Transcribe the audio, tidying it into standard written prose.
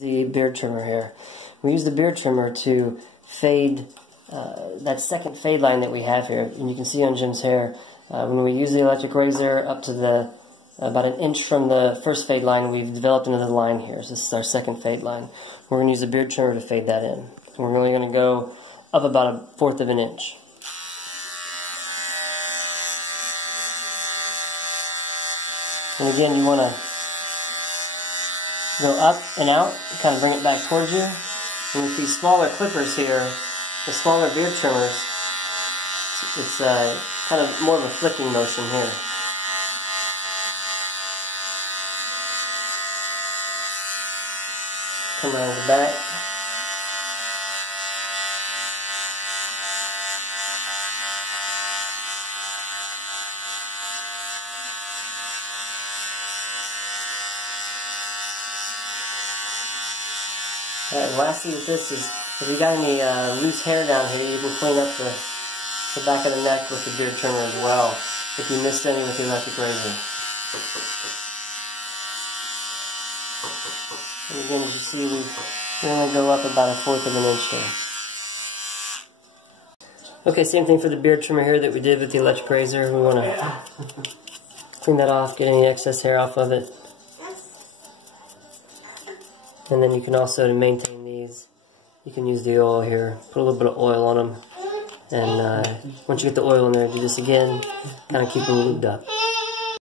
The beard trimmer here. We use the beard trimmer to fade that second fade line that we have here. And you can see on Jim's hair, when we use the electric razor up to the about an inch from the first fade line, we've developed another line here. So this is our second fade line. We're going to use the beard trimmer to fade that in. And we're only going to go up about 1/4 of an inch. And again, you want to go up and out, kind of bring it back towards you. And with these smaller clippers here, the smaller beard trimmers, it's kind of more of a flicking motion here. Come around the back. Alright, lastly with this is, if you got any loose hair down here, you can clean up the back of the neck with the beard trimmer as well, if you missed any with the electric razor. And again, as you see, we only go up about 1/4 of an inch here. Okay, same thing for the beard trimmer here that we did with the electric razor. We want to clean that off, get any excess hair off of it. And then you can also, to maintain these, you can use the oil here. Put a little bit of oil on them. And once you get the oil in there, do this again. Kind of keep them lubed up.